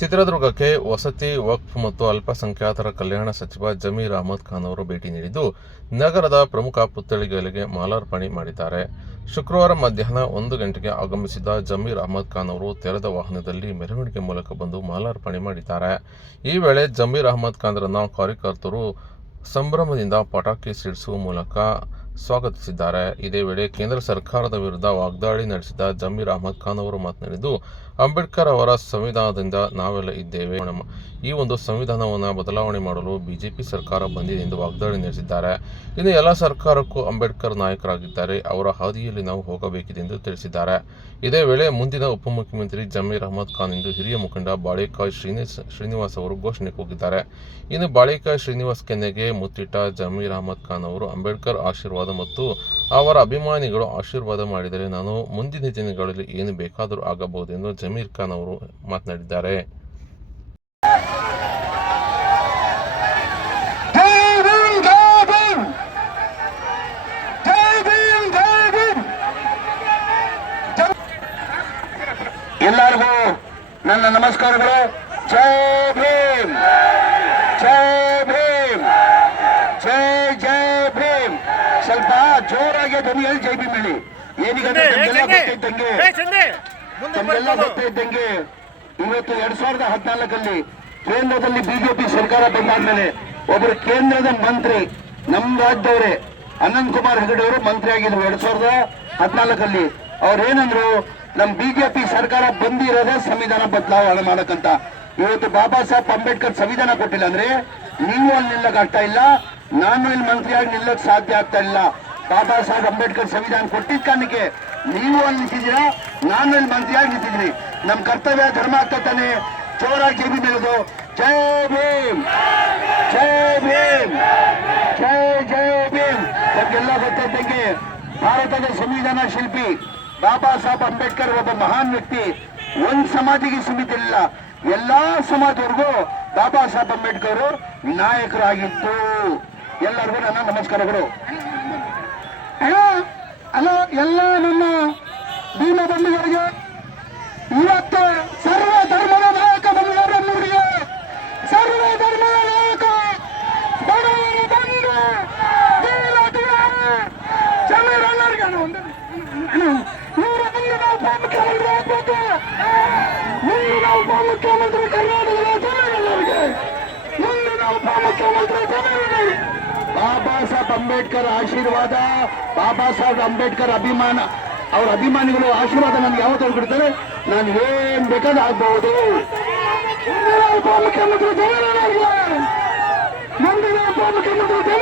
ಚಿತ್ರದುರ್ಗಕ್ಕೆ ವಸತಿ, ವಕ್ಫ್ ಮತ್ತು ಅಲ್ಪಸಂಖ್ಯಾತರ ಕಲ್ಯಾಣ ಸಚಿವ ಜಮೀರ್ ಅಹಮದ್ ಖಾನ್ ಅವರು ಭೇಟಿ ನೀಡಿದ್ದು, ನಗರದ ಪ್ರಮುಖ ಪುತ್ಥಳಿಗಳಿಗೆ ಮಾಲಾರ್ಪಣೆ ಮಾಡಿದ್ದಾರೆ. ಶುಕ್ರವಾರ ಮಧ್ಯಾಹ್ನ ಒಂದು ಗಂಟೆಗೆ ಆಗಮಿಸಿದ ಜಮೀರ್ ಅಹಮದ್ ಖಾನ್ ಅವರು ತೆರೆದ ವಾಹನದಲ್ಲಿ ಮೆರವಣಿಗೆ ಮೂಲಕ ಬಂದು ಮಾಲಾರ್ಪಣೆ ಮಾಡಿದ್ದಾರೆ. ಈ ವೇಳೆ ಜಮೀರ್ ಅಹಮದ್ ಖಾನ್ರನ್ನು ಕಾರ್ಯಕರ್ತರು ಸಂಭ್ರಮದಿಂದ ಪಟಾಕಿ ಸಿಡಿಸುವ ಮೂಲಕ ಸ್ವಾಗತಿಸಿದ್ದಾರೆ. ಇದೇ ವೇಳೆ ಕೇಂದ್ರ ಸರ್ಕಾರದ ವಿರುದ್ಧ ವಾಗ್ದಾಳಿ ನಡೆಸಿದ ಜಮೀರ್ ಅಹಮದ್ ಖಾನ್ ಅವರು ಮಾತನಾಡಿದ್ದು, ಅಂಬೇಡ್ಕರ್ ಅವರ ಸಂವಿಧಾನದಿಂದ ನಾವೆಲ್ಲ ಇದ್ದೇವೆ. ಈ ಒಂದು ಸಂವಿಧಾನವನ್ನು ಬದಲಾವಣೆ ಮಾಡಲು ಬಿಜೆಪಿ ಸರ್ಕಾರ ಬಂದಿದೆ ಎಂದು ವಾಗ್ದಾಳಿ ನಡೆಸಿದ್ದಾರೆ. ಇನ್ನು ಎಲ್ಲ ಸರ್ಕಾರಕ್ಕೂ ಅಂಬೇಡ್ಕರ್ ನಾಯಕರಾಗಿದ್ದಾರೆ. ಅವರ ಹಾದಿಯಲ್ಲಿ ನಾವು ಹೋಗಬೇಕಿದೆ ಎಂದು ತಿಳಿಸಿದ್ದಾರೆ. ಇದೇ ವೇಳೆ ಮುಂದಿನ ಉಪಮುಖ್ಯಮಂತ್ರಿ ಜಮೀರ್ ಅಹಮದ್ ಖಾನ್ ಎಂದು ಹಿರಿಯ ಮುಖಂಡ ಬಾಳೆಕಾಯ್ ಶ್ರೀನಿವಾಸ್ ಶ್ರೀನಿವಾಸ್ ಅವರು ಘೋಷಣೆ ಕೂಗಿದ್ದಾರೆ ಇನ್ನು ಬಾಳೆಕಾಯ್ ಶ್ರೀನಿವಾಸ್ ಕೆನ್ನೆಗೆ ಮುತ್ತಿಟ್ಟ ಜಮೀರ್ ಅಹಮದ್ ಖಾನ್ ಅವರು ಅಂಬೇಡ್ಕರ್ ಆಶೀರ್ವಾದ ಮತ್ತು ಅವರ ಅಭಿಮಾನಿಗಳು ಆಶೀರ್ವಾದ ಮಾಡಿದರೆ ನಾನು ಮುಂದಿನ ದಿನಗಳಲ್ಲಿ ಏನು ಬೇಕಾದರೂ ಆಗಬಹುದು ಎಂದು ಜಮೀರ್ ಖಾನ್ ಅವರು ಮಾತನಾಡಿದ್ದಾರೆ. ಎಲ್ಲರಿಗೂ ನನ್ನ ನಮಸ್ಕಾರಗಳು. ಜೈ ಭೀಮ್. ಜೈ ಭೀಮ್ ಜೈ ಜೈ ಭೀಮ್ ಸ್ವಲ್ಪ ಜೋರಾಗಿ ಧ್ವನಿಯಲ್ಲಿ ಜೈ ಭೀಮ್ ಹೇಳಿ ಏನೀಗ ಗೊತ್ತಿದ್ದಂಗೆ. ತಮ್ಗೆಲ್ಲ ಗೊತ್ತಿದ್ದಂಗೆ ಇವತ್ತು ಎರಡ್ ಸಾವಿರದ ಹದಿನಾಲ್ಕಲ್ಲಿ ಕೇಂದ್ರದಲ್ಲಿ ಬಿಜೆಪಿ ಸರ್ಕಾರ ಬಂದಾದ್ಮೇಲೆ ಒಬ್ಬರು ಕೇಂದ್ರದ ಮಂತ್ರಿ ನಮ್ಮ ರಾಜ್ಯದವರೇ ಅನಂತ್ ಕುಮಾರ್ ಹೆಗಡೆ ಅವರು ಮಂತ್ರಿ ಆಗಿದ್ರು. ಎರಡ್ ಸಾವಿರದ ಹದಿನಾಲ್ಕಲ್ಲಿ ಅವ್ರೇನಂದ್ರು ನಮ್ ಬಿಜೆಪಿ ಸರ್ಕಾರ ಬಂದಿರೋದೇ ಸಂವಿಧಾನ ಬದಲಾವಣೆ ಮಾಡಕ್ಕಂತ. ಇವತ್ತು ಬಾಬಾ ಸಾಹೇಬ್ ಅಂಬೇಡ್ಕರ್ ಸಂವಿಧಾನ ಕೊಟ್ಟಿಲ್ಲ ಅಂದ್ರೆ ನೀವು ಅಲ್ಲಿ ನಿಲ್ಲಕ್ಕಾಗ್ತಾ ಇಲ್ಲ. ನಾನು ಇಲ್ಲಿ ಮಂತ್ರಿಯಾಗಿ ನಿಲ್ಲಕ್ಕೆ ಸಾಧ್ಯ ಆಗ್ತಾ ಇಲ್ಲ. ಬಾಬಾ ಸಾಹೇಬ್ ಅಂಬೇಡ್ಕರ್ ಸಂವಿಧಾನ ಕೊಟ್ಟಿದ್ದ ಕಾರಣಕ್ಕೆ ನೀವು ಅಲ್ಲಿ ನಿಂತಿದ್ದೀರಾ? ನಾನು ಇಲ್ಲಿ ಮಂತ್ರಿಯಾಗಿ ನಿಂತಿದ್ದೀನಿ. ನಮ್ಮ ಕರ್ತವ್ಯ ಧರ್ಮ ಆಗ್ತಾ ತಾನೆ. ಜೋರಾಗಿ ಜೈ ಬೀಳೋದು ಜೈ ಭೀಮ್. ಜಯ ಭೀಮ್. ಜಯ ಜಯ ಭೀಮ್. ನಮ್ಗೆಲ್ಲ ಗೊತ್ತಿದ್ದಂಗೆ ಭಾರತದ ಸಂವಿಧಾನ ಶಿಲ್ಪಿ ಬಾಬಾ ಸಾಹೇಬ್ ಅಂಬೇಡ್ಕರ್ ಒಬ್ಬ ಮಹಾನ್ ವ್ಯಕ್ತಿ. ಒಂದ್ ಸಮಾಜಿಗೆ ಸೀಮಿತ ಇಲ್ಲ. ಎಲ್ಲಾ ಸಮಾಜವರೆಗೂ ಬಾಬಾ ಸಾಹೇಬ್ ಅಂಬೇಡ್ಕರ್ ನಾಯಕರಾಗಿತ್ತು. ಎಲ್ಲರಿಗೂ ನನ್ನ ನಮಸ್ಕಾರಗಳು. ಅಲ್ಲ, ಎಲ್ಲ ನನ್ನ ಭೀಮ ಬಂಧುಗಳಿಗೆ, ಇವತ್ತು ಸರ್ವ ಧರ್ಮದ ನಾಯಕ ಬಂಧುವರನ್ನೂರಿಗೆ ಸರ್ವ ಧರ್ಮದ ನಾಯಕ ಬಡವರ ಬಂಧು ಜಮೀರಣ್ಣರಿಗೆ ನೂರ ಮುಂದೆ ನಾವು ಉಪಮುಖ್ಯಮಂತ್ರಿ ಆಗ್ಬೇಕು. ಮುಂದಿನ ಉಪಮುಖ್ಯಮಂತ್ರಿ ಕರ್ನಾಟಕದ ಜಮೀರಣ್ಣರಿಗೆ ಮುಂದಿನ ಉಪಮುಖ್ಯಮಂತ್ರಿ ಜಮೀರಣ್ಣರಿಗೆ ಬಾಬಾ ಸಾಹೇಬ್ ಅಂಬೇಡ್ಕರ್ ಆಶೀರ್ವಾದ, ಬಾಬಾ ಸಾಹೇಬ್ ಅಂಬೇಡ್ಕರ್ ಅಭಿಮಾನ. ಅವ್ರ ಅಭಿಮಾನಿಗಳು ಆಶೀರ್ವಾದ ನನ್ಗೆ ಯಾವತ್ತು ಕೊಡ್ತಾರೆ ನಾನು ಏನ್ ಬೇಕಾದ್ರೆ ಆಗ್ಬಹುದು ಉಪಮುಖ್ಯಮಂತ್ರಿ ಮುಂದಿನ ಉಪಮುಖ್ಯಮಂತ್ರಿ